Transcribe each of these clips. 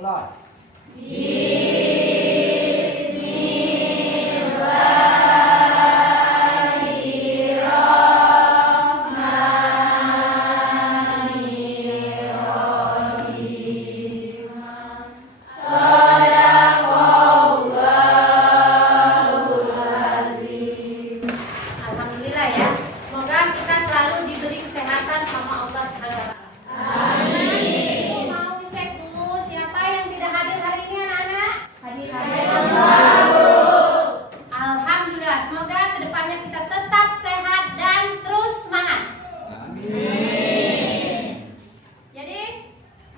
mulai. Alhamdulillah ya. Semoga kita selalu diberi kesehatan sama Allah Subhanahu wa taala. Amin. Mau ngecek dulu siapa yang tidak hadir hari ini anak-anak? Hadir. Alhamdulillah. Semoga kedepannya kita tetap sehat dan terus semangat. Amin. Jadi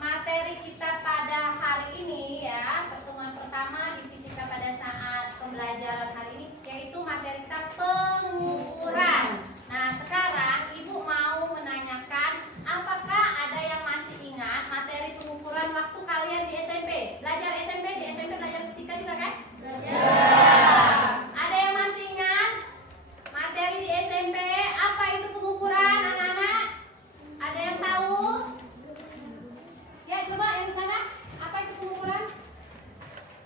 materi kita pada hari ini ya, pertemuan pertama di fisika pada saat pembelajaran hari ini yaitu materi kita pengukuran. Nah, sekarang Ibu mau menanyakan apakah ada yang masih ingat materi pengukuran waktu kalian di SMP? Belajar SMP, di SMP belajar fisika juga kan? Belajar. Ada yang masih ingat materi di SMP? Apa itu pengukuran anak-anak? Ada yang tahu? Ya, coba yang di sana. Apa itu pengukuran?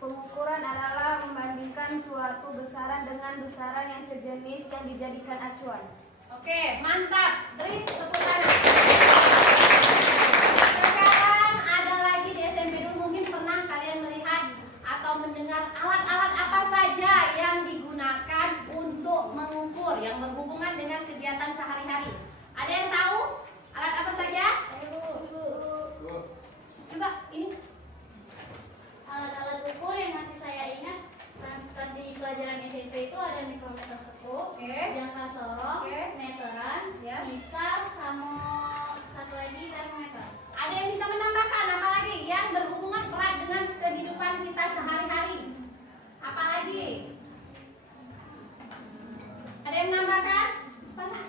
Pengukuran adalah membandingkan suatu besaran dengan besaran yang sejenis yang dijadikan acuan. Oke, mantap. Beri tepuk tangan. Sekarang ada lagi di SMP dulu, mungkin pernah kalian melihat atau mendengar alat-alat apa saja yang digunakan untuk mengukur yang berhubungan dengan kegiatan sehari-hari. Ada yang tahu alat apa saja? Coba ini. Alat-alat ukur yang masih saya ingat pas di pelajaran SMP itu ada mikrometer sekuk, Oke. jangka sorong, Oke. meteran, Ya. misal, sama satu lagi termometer. Ada yang bisa menambahkan apa lagi yang berhubungan erat dengan kehidupan kita sehari-hari? Apa lagi? Ada yang menambahkan? Apa enggak?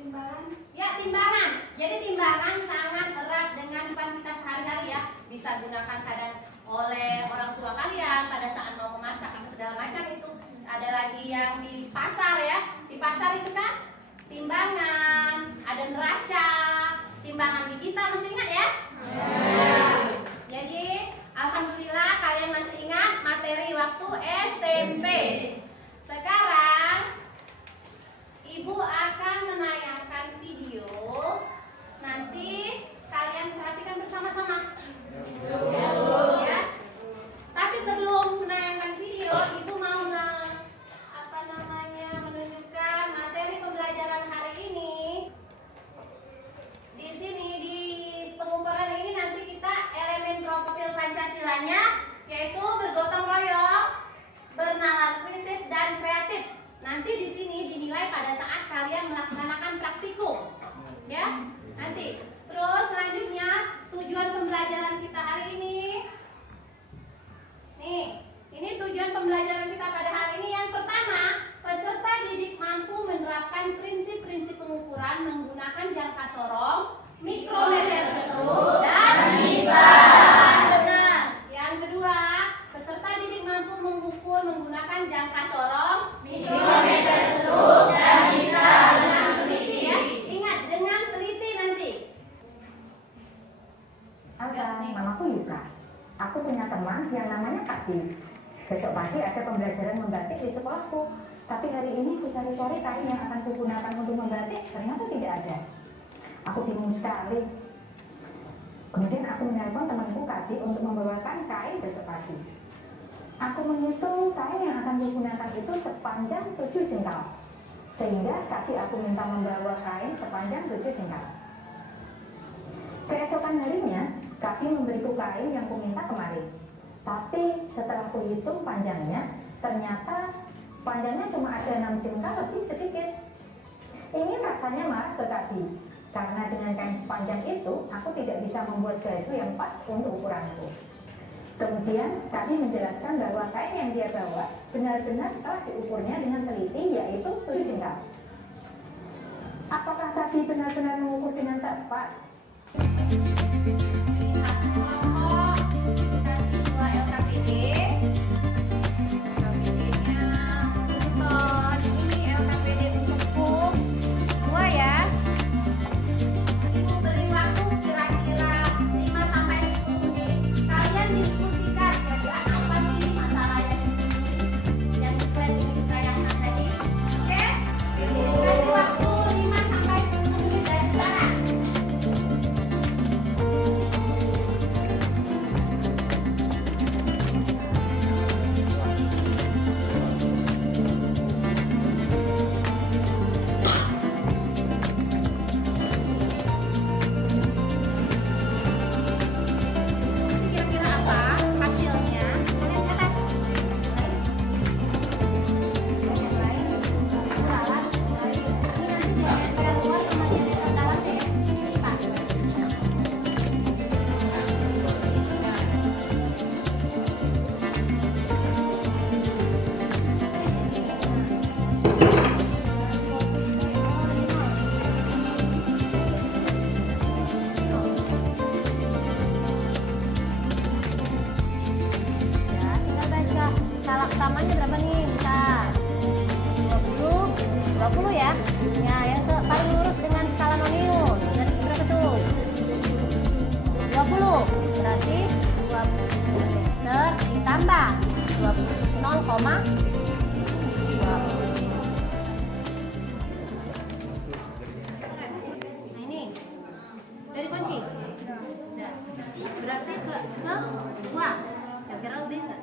Timbangan. Ya, timbangan. Jadi timbangan sangat erat dengan kehidupan kita sehari-hari ya. Bisa gunakan kadang oleh orang tua kalian pada saat mau memasak apa segala macam itu. Ada lagi yang di pasar ya. Di pasar itu kan timbangan, ada neraca, timbangan digital, masih ingat ya? Jadi alhamdulillah kalian masih ingat materi waktu SMP. Sekarang Ibu akan menayangkan video. Nanti kalian perhatikan bersama-sama. Ya. Tapi sebelum menayangkan video, Ibu mau menunjukkan materi pembelajaran hari ini. Di sini di pengukuran ini nanti kita elemen profil Pancasilanya yaitu bergotong royong, bernalar kritis dan kreatif. Nanti di sini dinilai pada saat kalian melaksanakan praktikum. Ya, nanti. Terus selanjutnya tujuan pembelajaran kita hari ini. Nih, ini tujuan pembelajaran kita pada hari ini. Yang pertama, peserta didik mampu menerapkan prinsip-prinsip pengukuran menggunakan jangka sorong, mikrometer sekuk, dan misal. Benar. Yang kedua, peserta didik mampu mengukur menggunakan jangka sorong, mikrometer sekuk, dan misal. Dengan teliti ya. Ingat, dengan teliti nanti. Halo, namaku Yuka. Aku punya teman yang namanya Kak Bi. Besok pagi ada pembelajaran membatik di sekolahku. Tapi hari ini aku cari-cari kain yang akan kugunakan untuk membatik, ternyata tidak ada. Aku bingung sekali. Kemudian aku menelpon temanku Kak Bi untuk membawakan kain besok pagi. Aku menghitung kain yang akan digunakan itu sepanjang 7 jengkal. Sehingga Kak Bi aku minta membawa kain sepanjang 7 jengkal. Keesokan harinya, Kak Bi memberiku kain yang kuminta kemarin. Tapi setelah kuhitung panjangnya, ternyata panjangnya cuma ada 6 jengkal lebih sedikit. Ingin rasanya marah ke Kak Bi, karena dengan kain sepanjang itu, aku tidak bisa membuat baju yang pas untuk ukuranku. Kemudian Kak Bi menjelaskan bahwa kain yang dia bawa benar-benar telah diukurnya dengan teliti, yaitu 7 jengkal. Apakah Kak Bi benar-benar mengukur dengan tepat? Kelompok siswa LKPD. LKPD-nya nonton. Ini LKPD untuk 2 ya. Ibu beri waktu kira-kira 5 sampai 10 menit. Kalian diskusi 20 ya. Ya, yang paling lurus dengan skala nonius. Garis berapa tuh? 20. Berarti 20 meter ditambah 0,20. Nah ini dari kunci. Udah. Berarti ke 2. Kira-kira lebih nggak?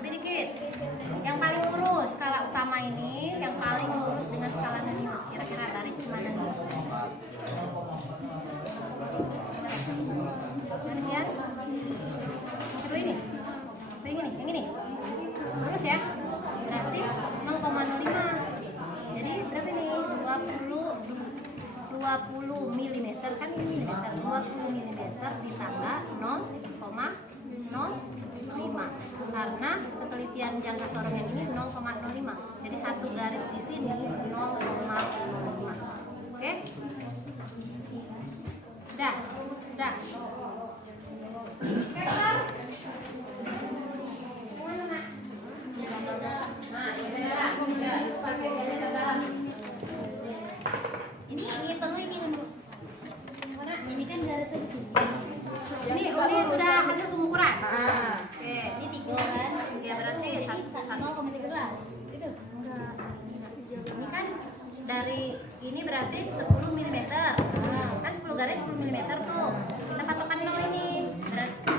Lebih dikit. Yang paling lurus skala utama ini, yang paling lurus dengan skala nonius. Kira-kira garis mana nih? Garis ya? Coba ini. Yang ini. Lurus ya? Berarti 0,05. Jadi berapa nih? 20 mm kan ini milimeter. 20 mm ditambah 0,05. Karena ketelitian jangka sorong yang ini 0,05. Jadi satu garis di sini 0,05. Oke? Udah. Ini kan garisnya di sini. Ini sudah hasil pengukuran. Oke, Ini 3 kan? ya berarti 0,13. Itu enggak. ini kan dari ini berarti 10 mm. Kan 10 garis 10 mm tuh. Kita patokan nol ini. Berarti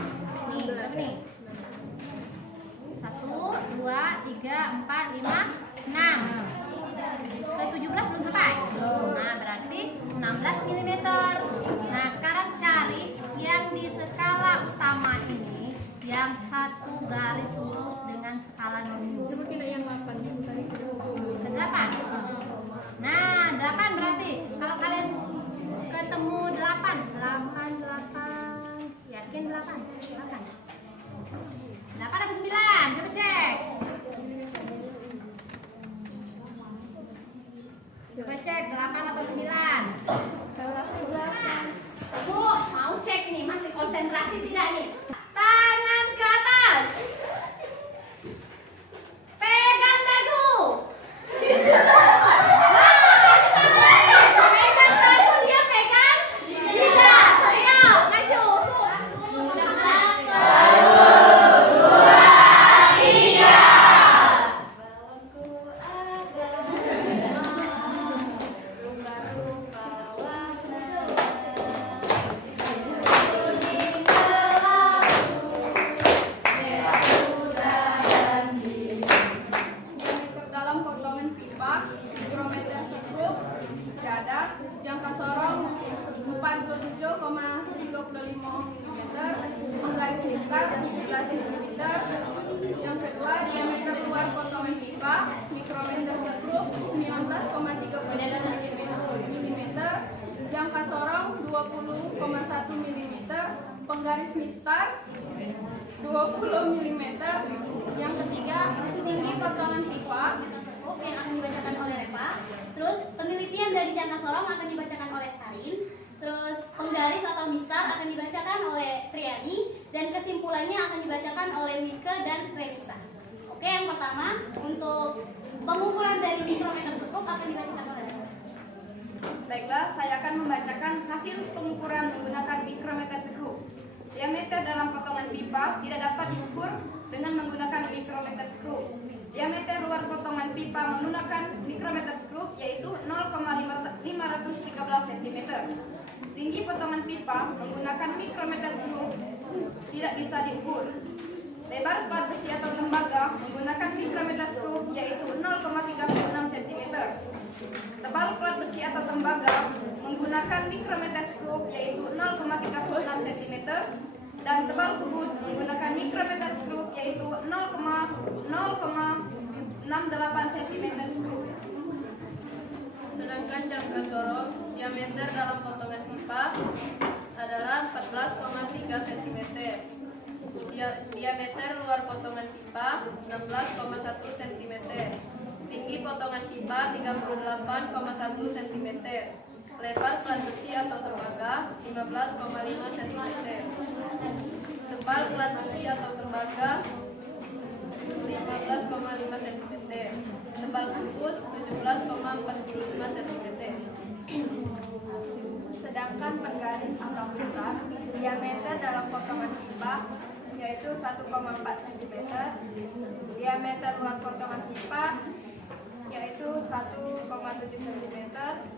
nih, berapa nih? 1, 2, 3, 4, 5, 6. Ke 17 belum sampai. Nah, berarti 16 mm. Nah, sekarang cari yang di skala utama ini yang satu garis lurus dengan skala nonius. Yang 8 Ke 8. Nah, 8 berarti kalau kalian ketemu 8. Yakin 8? 8 apa 9? Coba cek. Coba cek 8 atau 9. Bu, mau cek nih, masih konsentrasi tidak nih? Tangan ke atas. Pegang dagu. Pegang dagu, dia pegang jidat. Ayo, maju. 35 mm, penggaris lingkar 17 mm. Yang kedua, diameter luar potongan pipa mikrometer skrup 19,30 mm, jangka sorong 20,1 mm, penggaris mistar 20 mm. Yang ketiga, tinggi potongan pipa yang akan dibacakan oleh Reva. Terus penelitian dari jangka sorong akan dibacakan oleh Karin. Terus penggaris atau mistar akan dibacakan oleh Triani. Dan kesimpulannya akan dibacakan oleh Wike dan Renisa. Oke, yang pertama untuk pengukuran dari mikrometer skrup akan dibacakan oleh Reva. Baiklah, saya akan membacakan hasil pengukuran menggunakan mikrometer skrup. Diameter dalam potongan pipa tidak dapat diukur dengan menggunakan mikrometer skrup. Diameter luar potongan pipa menggunakan mikrometer skrup yaitu 0,513 cm. Tinggi potongan pipa menggunakan mikrometer skrup tidak bisa diukur. Lebar plat besi atau tembaga menggunakan mikrometer skrup yaitu 0,36 cm. Tebal plat besi atau tembaga menggunakan mikrometer skrup yaitu 0,36 cm. Dan tebal kubus menggunakan mikrometer skrup yaitu 0,68 cm skrup. Sedangkan jangka sorong diameter dalam potongan pipa adalah 14,3 cm. Diameter luar potongan pipa 16,1 cm. Tinggi potongan pipa 38,1 cm. Lebar plat besi atau tembaga 15,5 cm. Tebal plat besi atau tembaga 15,5 cm. 1,4 cm. Diameter luar potongan pipa yaitu 1,7 cm.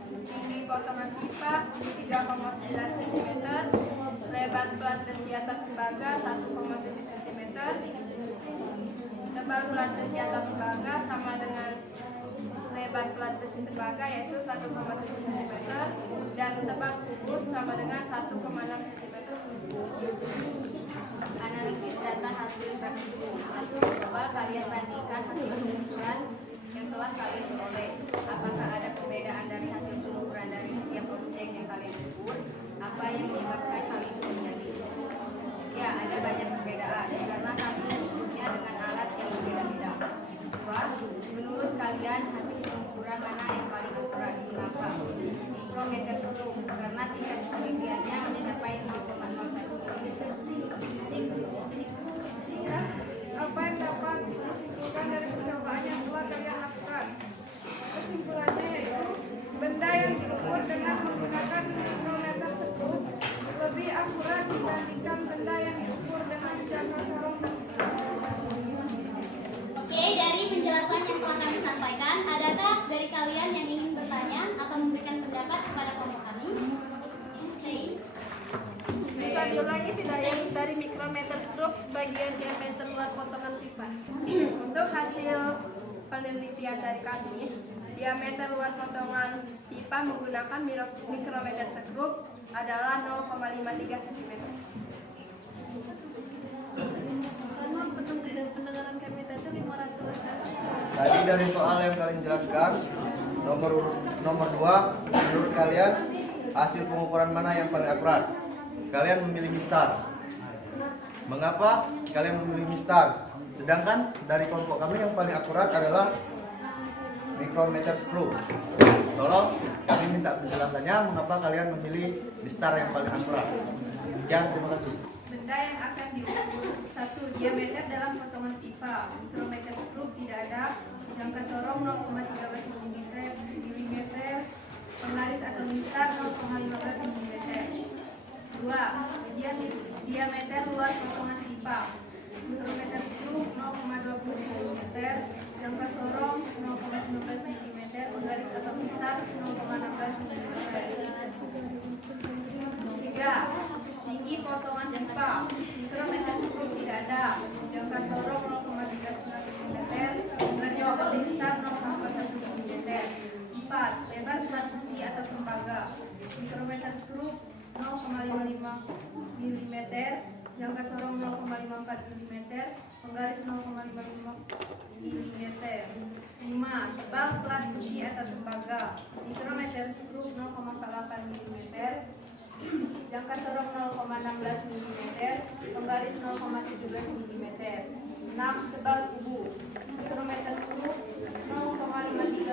Tinggi potongan pipa 3,9 cm. Lebar pelat besi atau tembaga 1,7 cm. Tebal pelat besi atau tembaga sama dengan lebar pelat besi tembaga yaitu 1,7 cm dan tebal kubus sama dengan 1,6 cm. Analisis data hasil praktikum. 1. Coba kalian bandingkan hasil pengukuran yang telah kalian peroleh. Apakah ada perbedaan dari hasil pengukuran dari setiap objek yang kalian ukur? Apa yang menyebabkan hal itu terjadi? Ya, ada banyak perbedaan karena kami mengukurnya dengan alat yang berbeda-beda. 2. Menurut kalian hasil pengukuran mana yang paling akurat? Mengapa? Mikrometer skrup, karena tingkat ketelitiannya mencapai 0,01 mikrometer. Apa yang dapat disimpulkan dari percobaan yang telah kalian lakukan? Kesimpulannya yaitu benda yang diukur dengan menggunakan mikrometer skrup lebih akurat dibandingkan benda yang diukur dengan jangka sorong dan mistar. Oke, dari penjelasan yang telah kami sampaikan, adakah dari kalian yang ingin bertanya atau memberikan pendapat kepada kelompok kami? Bisa diulangi tidak yang dari mikrometer skrup bagian diameter luar potongan pipa? Untuk hasil penelitian dari kami, diameter luar potongan pipa menggunakan mikrometer skrup adalah 0,53 cm. Karena pendengaran kami tadi 500. Tadi dari soal yang kalian jelaskan, nomor 2, menurut kalian hasil pengukuran mana yang paling akurat? Kalian memilih mistar. Mengapa kalian memilih mistar? Sedangkan dari kelompok kami yang paling akurat adalah mikrometer skrup. Tolong kami minta penjelasannya mengapa kalian memilih mistar yang paling akurat. Sekian, terima kasih. Benda yang akan diukur: 1. Diameter dalam potongan pipa. Mikrometer skrup tidak ada. Jangka sorong 0,13 mm. Penggaris atau mistar 0,15 mm. 2. Diameter luar potongan pipa. Mikrometer skrup 0,20 mm. Jangka sorong 0,19 mm. Penggaris atau mistar 0,16 mm. 3. Tinggi potongan pipa. Mikrometer skrup tidak ada. Jangka sorong 0,39 mm. Penggaris atau mistar 0,1 mm. 4. Lebar pelat besi atau tembaga. Mikrometer skrup 0,55 mm. Jangka sorong 0,54 mm. Penggaris 0,55 mm. 5. Tebal pelat besi atau tembaga. Mikrometer skrup 0,48 mm. Jangka sorong 0,16 mm. Penggaris 0,17 mm. 6. Tebal kubu. Mikrometer skrup 0,53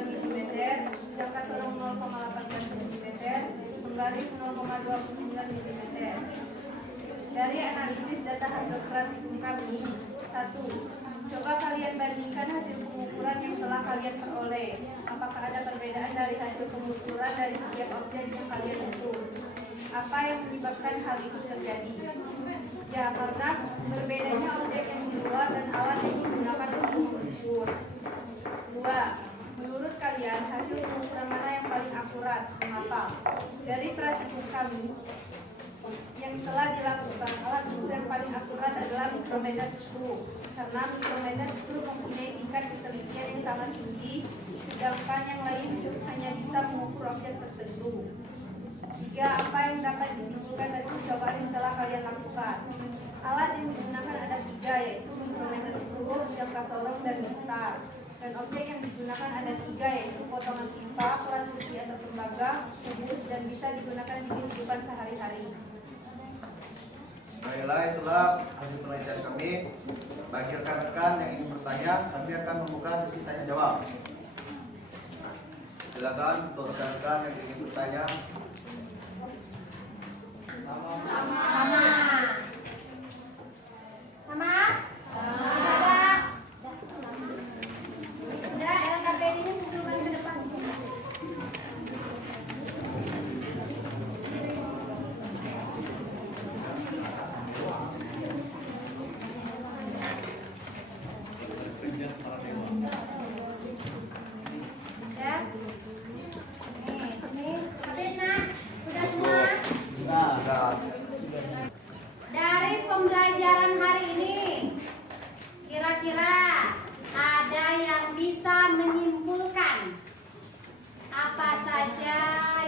mm. Jangka sorong 0,18 mm. Penggaris 0,29 mm. Dari analisis data hasil praktikum kami, 1. Coba kalian bandingkan hasil pengukuran yang telah kalian peroleh. Apakah ada perbedaan dari hasil pengukuran dari setiap objek yang kalian ukur? Apa yang menyebabkan hal itu terjadi? Ya, karena berbedanya objek yang di luar dan alat yang digunakan untuk mengukur. 2. Menurut kalian, hasil pengukuran mana yang paling akurat? Mengapa? Dari praktikum kami yang telah dilakukan, alat ukur yang paling akurat adalah mikrometer skrup, karena mikrometer skrup mempunyai tingkat ketelitian yang sangat tinggi, sedangkan yang lain hanya bisa mengukur objek tertentu. 3. Apa yang dapat disimpulkan dari percobaan yang telah kalian lakukan? Alat yang digunakan ada 3, yaitu mikrometer skrup, jangka sorong, dan mistar. Dan objek yang digunakan ada 3, yaitu potongan pipa, pelat besi atau tembaga, kubus, dan bisa digunakan di kehidupan sehari-hari. Baiklah, itulah hasil penelitian kami. Bagi rekan-rekan yang ingin bertanya, kami akan membuka sesi tanya jawab. Silakan untuk rekan-rekan yang ingin bertanya. Ya. Nih, sini. Habis nah. Sudah semua? Dari pembelajaran hari ini, kira-kira ada yang bisa menyimpulkan apa saja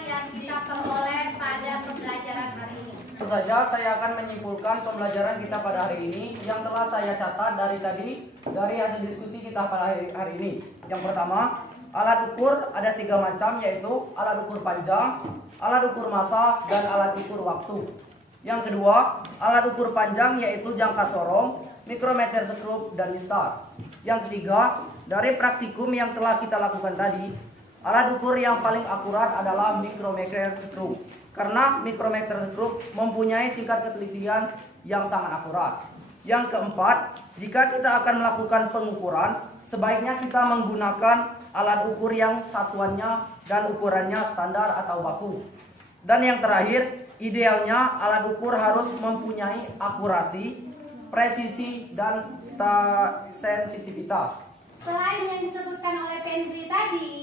yang kita peroleh pada pembelajaran hari ini? Tentu saja saya akan menyimpulkan pembelajaran kita pada hari ini yang telah saya catat dari hasil diskusi kita pada hari ini. Yang pertama, alat ukur ada 3 macam, yaitu alat ukur panjang, alat ukur massa, dan alat ukur waktu. Yang kedua, alat ukur panjang yaitu jangka sorong, mikrometer skrup, dan mistar. Yang ketiga, dari praktikum yang telah kita lakukan tadi, alat ukur yang paling akurat adalah mikrometer skrup. Karena mikrometer skrup mempunyai tingkat ketelitian yang sangat akurat. Yang keempat, jika kita akan melakukan pengukuran, sebaiknya kita menggunakan alat ukur yang satuannya dan ukurannya standar atau baku. Dan yang terakhir, idealnya alat ukur harus mempunyai akurasi, presisi, dan sensitivitas. Selain yang disebutkan oleh Penzi tadi,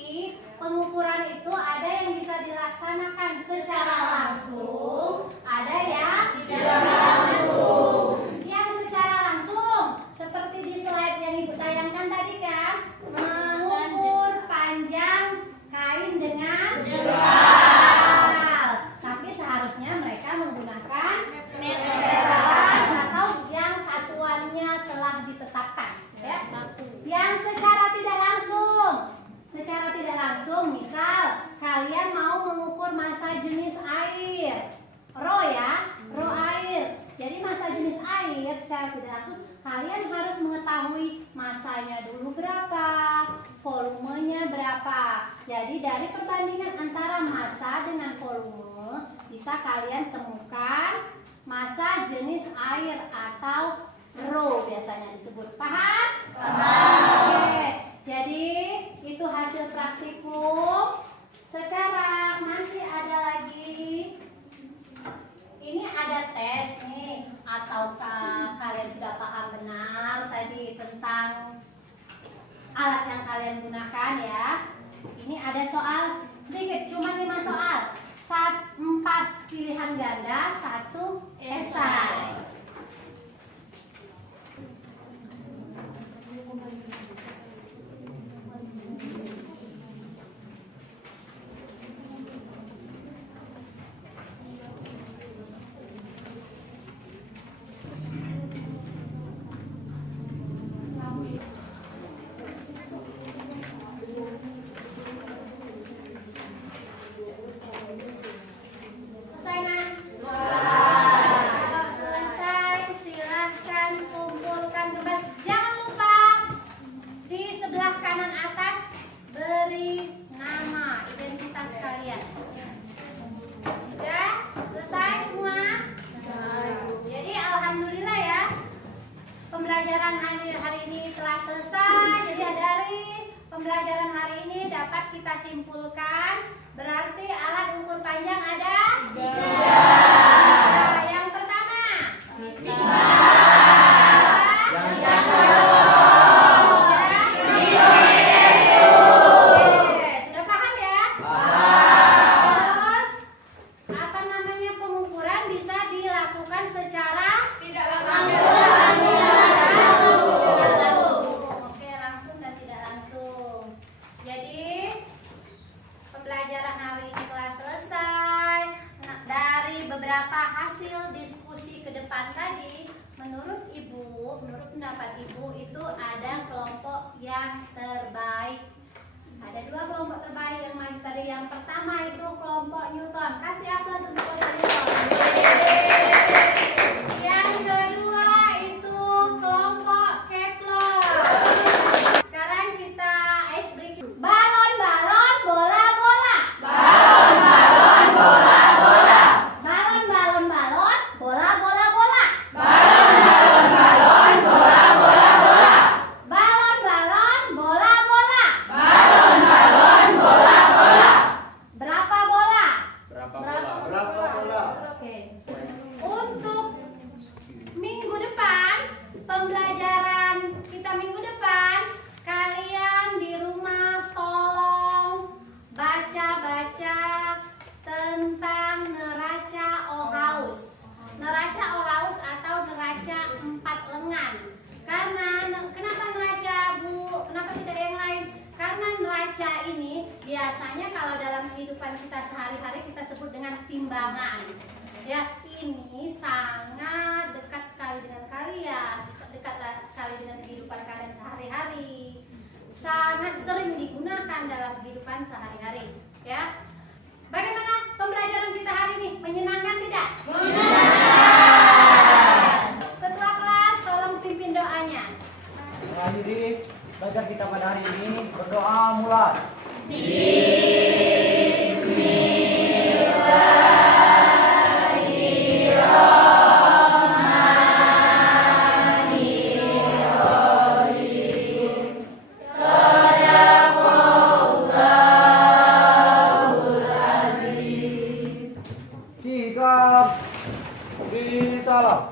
pengukuran itu ada yang bisa dilaksanakan secara langsung, ada yang tidak langsung. Yang secara langsung, seperti di slide yang Ibu tayangkan tadi kan, mengukur panjang kain dengan jengkal. Tapi seharusnya mereka menggunakan meteran atau yang satuannya telah ditetapkan. Ya. Yang secara tidak langsung, misal kalian mau mengukur massa jenis air, ro air. Jadi massa jenis air secara tidak langsung kalian harus mengetahui massanya dulu berapa, volumenya berapa. Jadi dari perbandingan antara massa dengan volume bisa kalian temukan massa jenis air atau ro biasanya disebut. Paham? Oke. Jadi itu hasil praktikum. Sekarang masih ada lagi. Ini ada tes nih. Ataukah kalian sudah paham benar tadi tentang alat yang kalian gunakan ya? Ini ada soal sedikit, cuma 5 soal. 4 pilihan ganda, 1 esai. Pembelajaran hari ini telah selesai. Jadi dari pembelajaran hari ini dapat kita simpulkan berarti alat ukur panjang ada 3. Yang pertama, sudah paham ya? Terus apa namanya, pengukuran bisa dilakukan secara tidak langsung. Pembelajaran hari ini telah selesai. Nah, dari beberapa hasil diskusi ke depan tadi, menurut pendapat Ibu itu ada kelompok yang terbaik. Ada 2 kelompok terbaik yang maju tadi. Yang pertama itu kelompok Newton. Kasih aplaus untuk kelompok Newton. Yang kedua itu kelompok Kepler. Sekarang kita ice breaking. Balon-balon, bola-bola. Balon-balon, bola-bola. Balon-balon, balon, bola-bola, bola. Balon-balon, bola-bola, bola. Balon-balon, bola-bola. Balon-balon, bola-bola. Berapa bola? Berapa bola? Berapa biasanya kalau dalam kehidupan kita sehari-hari kita sebut dengan timbangan. Ya, ini sangat dekat sekali dengan kalian, dekat sekali dengan kehidupan kalian sehari-hari. Sangat sering digunakan dalam kehidupan sehari-hari, ya. Bagaimana pembelajaran kita hari ini? Menyenangkan tidak? Menyenangkan. Ketua kelas, tolong pimpin doanya. Mengakhiri belajar kita pada hari ini, berdoa mulai. Sikap. Beri salam.